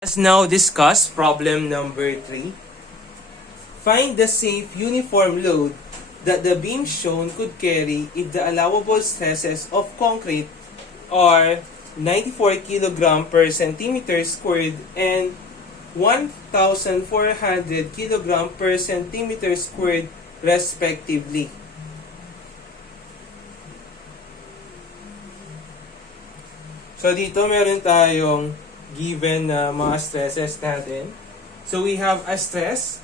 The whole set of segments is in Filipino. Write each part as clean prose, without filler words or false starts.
Let's now discuss problem number 3. Find the safe uniform load that the beam shown could carry if the allowable stresses of concrete are 94 kg per centimeter squared and 1,400 kg per centimeter squared respectively. So dito meron tayong given na mga stresses natin. So we have a stress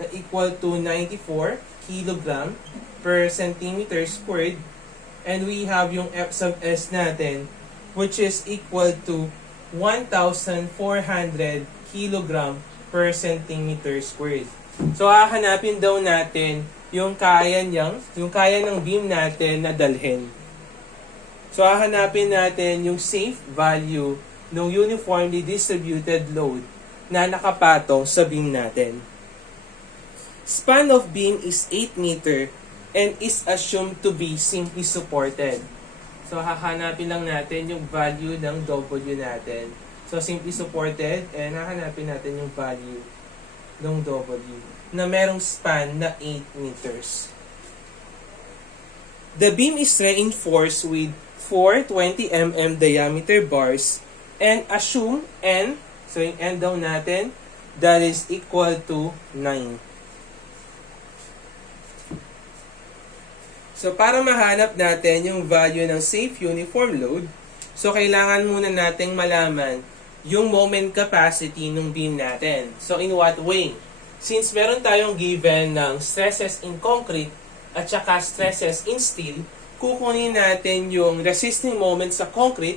na equal to 94 kg per centimeter squared, and we have yung F sub S natin which is equal to 1,400 kg per centimeter squared. So hahanapin daw natin yung kaya ng beam natin na dalhin. So, hahanapin natin yung safe value ng uniformly distributed load na nakapatong sa beam natin. Span of beam is 8 meter and is assumed to be simply supported. So, hahanapin lang natin yung value ng W natin. So, simply supported, and hahanapin natin yung value ng W na merong span na 8 meters. The beam is reinforced with 420 mm diameter bars and assume N, so yung N daw natin, that is equal to 9. So para mahanap natin yung value ng safe uniform load, so kailangan muna nating malaman yung moment capacity ng beam natin. So in what way? Since meron tayong given ng stresses in concrete at saka stresses in steel, kukunin natin yung resisting moment sa concrete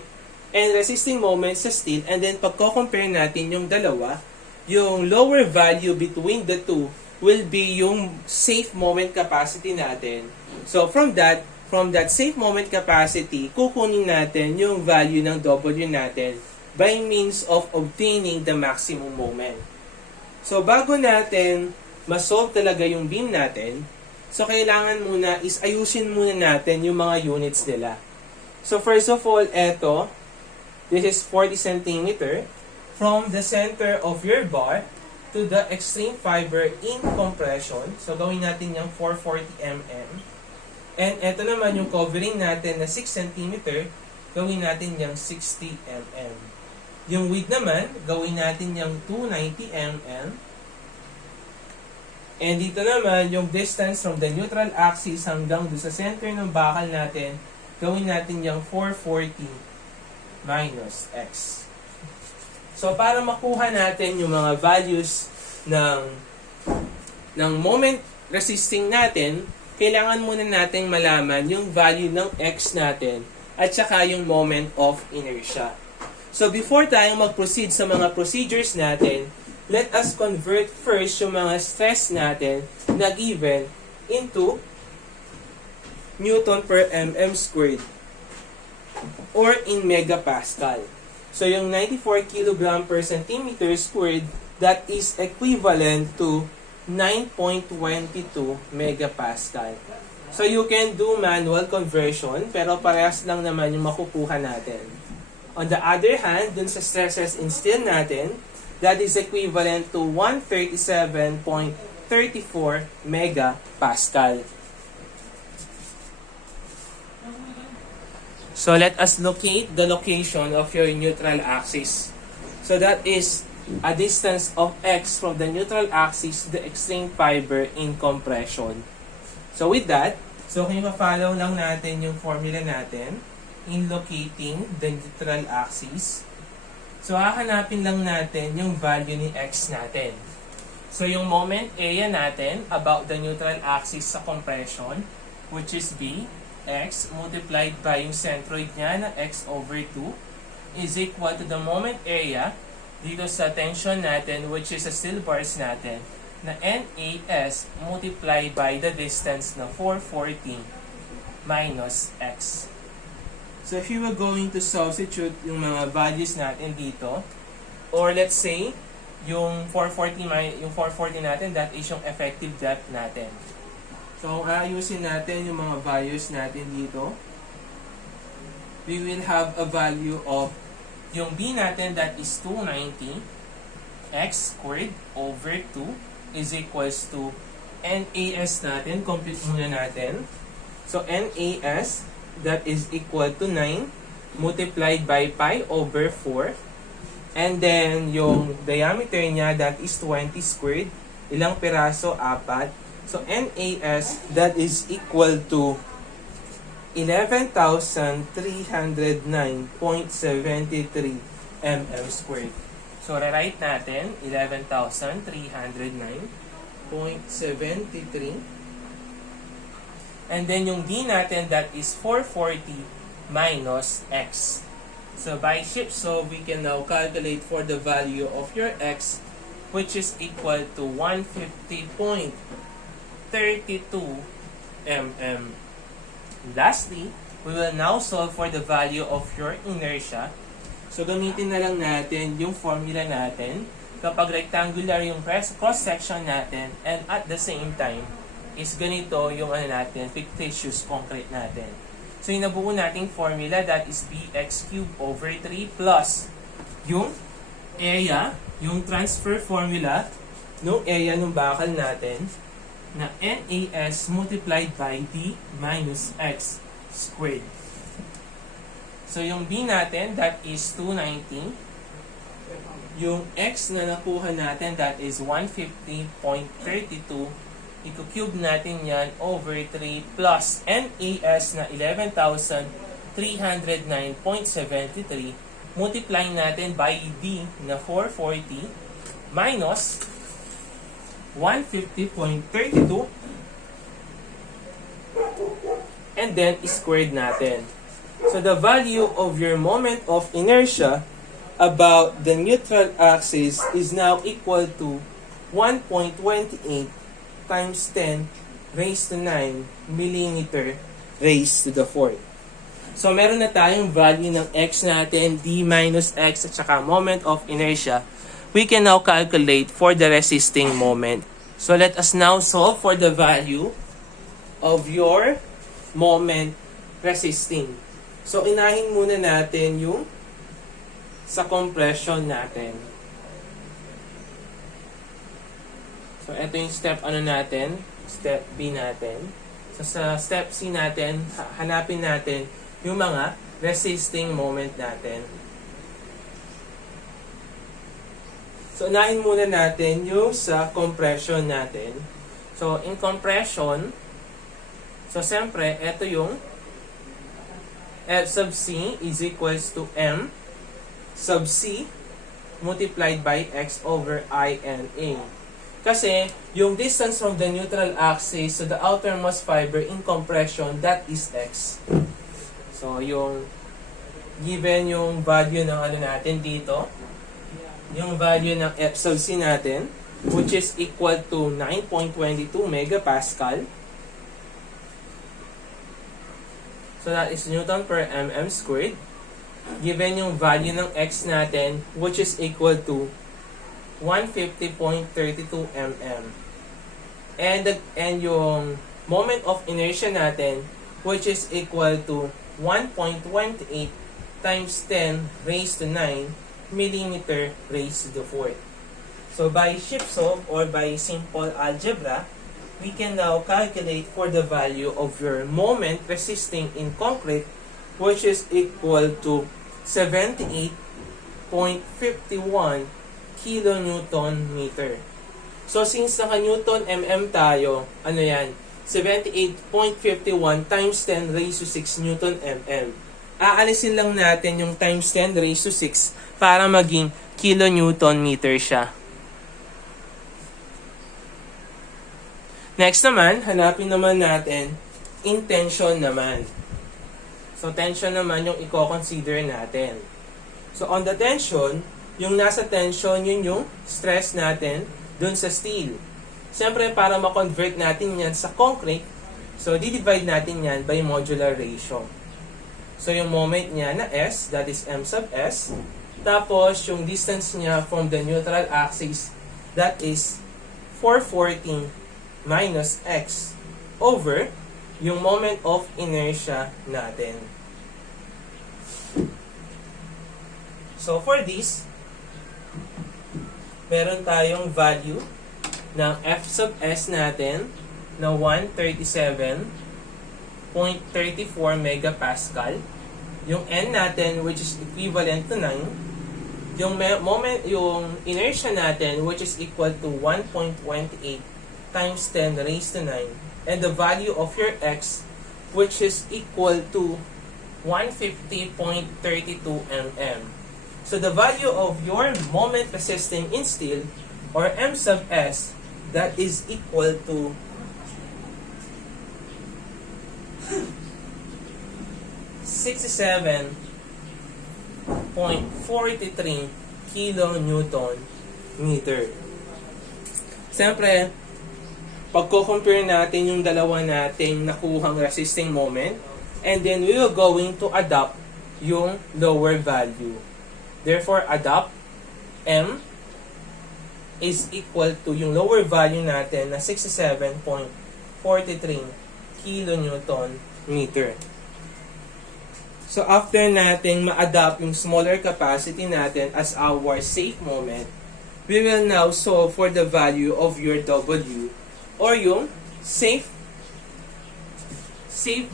and resisting moment sa steel, and then pagko-compare natin yung dalawa, yung lower value between the two will be yung safe moment capacity natin. So from that safe moment capacity, kukunin natin yung value ng W natin by means of obtaining the maximum moment. So bago natin ma-solve talaga yung beam natin, so, kailangan muna is ayusin muna natin yung mga units nila. So, first of all, this is 40 cm from the center of your bar to the extreme fiber in compression. So, gawin natin yung 440 mm. And eto naman yung covering natin na 6 cm, gawin natin yung 60 mm. Yung width naman, gawin natin yung 290 mm. And dito naman, yung distance from the neutral axis hanggang doon sa center ng bakal natin, gawin natin yung 440 minus x. So, para makuha natin yung mga values ng moment resisting natin, kailangan muna natin malaman yung value ng x natin at saka yung moment of inertia. So, before tayo mag-proceed sa mga procedures natin, let us convert first yung mga stress natin na given into Newton per mm squared or in megapascal. So yung 94 kg per centimeter squared, that is equivalent to 9.22 megapascal. So you can do manual conversion, pero parehas lang naman yung makukuha natin. On the other hand, dun sa stresses in steel natin, that is equivalent to 137.34 megapascal. So let us locate the location of your neutral axis. So that is a distance of x from the neutral axis to the extreme fiber in compression. So with that, so kung follow lang natin yung formula natin in locating the neutral axis. So, hahanapin lang natin yung value ni x natin. So, yung moment area natin about the neutral axis sa compression, which is B, x multiplied by yung centroid niya na x over 2, is equal to the moment area dito sa tension natin, which is sa steel bars natin, na NAS multiplied by the distance na 440 minus x. So, if you were going to substitute yung mga values natin dito, or let's say, yung 440 natin, that is yung effective depth natin. So, kung ayusin natin yung mga values natin dito, we will have a value of Yung B natin, that is 290 x squared over 2 is equals to NAS natin. Compute muna natin. So, NAS, that is equal to 9 multiplied by pi over 4. And then, yung diameter niya, that is 20 squared. Ilang piraso? 4. So, NAS, that is equal to 11,309.73 mm squared. So, rewrite natin, 11,309.73. And then, yung D natin, that is 440 minus X. So, by shift solve, we can now calculate for the value of your X, which is equal to 150.32 mm. Lastly, we will now solve for the value of your inertia. So, gamitin na lang natin yung formula natin kapag rectangular yung cross-section natin and at the same time is ganito yung natin, fictitious concrete natin. So, yung nabuo nating formula, that is bx cubed over 3 plus yung area, yung transfer formula nung area ng bakal natin na NAS multiplied by D minus X squared. So, yung B natin, that is 290. Yung X na nakuha natin, that is 150.32. I-cube natin yan over 3 plus NAS na 11,309.73. Multiply natin by D na 440 minus 150.32 and then squared natin. So the value of your moment of inertia about the neutral axis is now equal to 1.28 times 10 raised to 9 millimeter raised to the 4th. So meron na tayong value ng x natin, d minus x, at saka moment of inertia. We can now calculate for the resisting moment. So let us now solve for the value of your moment resisting. So inahin muna natin yung sa compression natin. So ito yung step natin, step B natin. So sa step C natin, hanapin natin yung mga resisting moment natin. So unahin muna natin yung sa compression natin. So in compression, so siyempre, ito yung F sub C is equals to M sub C multiplied by X over I and A. Kasi, yung distance from the neutral axis to the outermost fiber in compression, that is X. So, yung given yung value ng natin dito, yung value ng F sub C natin, which is equal to 9.22 megapascal. So, that is Newton per mm squared. Given yung value ng X natin, which is equal to 150.32 mm. And yung moment of inertia natin, which is equal to 1.28 times 10 raised to 9 millimeter raised to the 4th. So, by shift solve or by simple algebra, we can now calculate for the value of your moment resisting in concrete, which is equal to 78.51 kilonewton meter. So, since naka-newton mm tayo, ano yan? 78.51 times 10 raised to 6 newton mm. Aalisin lang natin yung times 10 raised to 6 para maging kilonewton meter siya. Next naman, hanapin naman natin in tension naman. So, tension naman yung i-consider natin. So, on the tension, yung nasa tension, yun yung stress natin dun sa steel. Siyempre, para ma-convert natin yan sa concrete, so, di-divide natin yan by modular ratio. So, yung moment niya na S, that is M sub S. Tapos, yung distance niya from the neutral axis, that is 440 minus X over yung moment of inertia natin. So for this, meron tayong value ng F sub S natin na 137.34 megapascal. Yung N natin, which is equivalent to 9. Yung inertia natin, which is equal to 1.28 times 10 raised to 9. And the value of your X, which is equal to 150.32 mm. So the value of your moment resisting in steel, or M sub S, that is equal to 67.43 kilonewton meter. Siyempre, pagko-compare natin yung dalawa nating nakuhang resisting moment, and then we will going to adopt yung lower value. Therefore, adopt M is equal to yung lower value natin na 67.43 kilonewton meter. So, after nating ma-adapt yung smaller capacity natin as our safe moment, we will now solve for the value of your W, or yung safe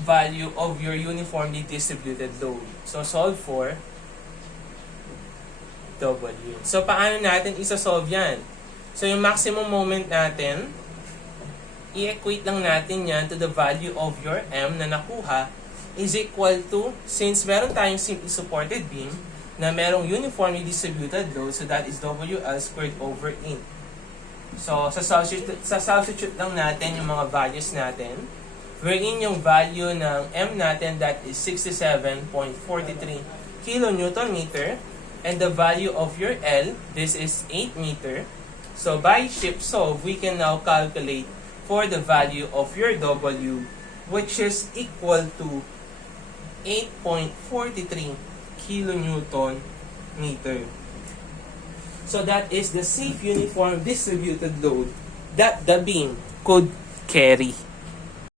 value of your uniformly distributed load. So, solve for W. So, paano natin isa-solve yan? So, yung maximum moment natin, i-equate lang natin yan to the value of your M na nakuha is equal to, since meron tayong simply supported beam na merong uniformly distributed load, so that is WL squared over 8. So, sa substitute lang natin yung mga values natin, wherein yung value ng M natin, that is 67.43 kilonewton meter, and the value of your L, this is 8 meter. So, by shift solve, we can now calculate for the value of your W, which is equal to 8.43 kilonewton meter. So that is the safe uniform distributed load that the beam could carry.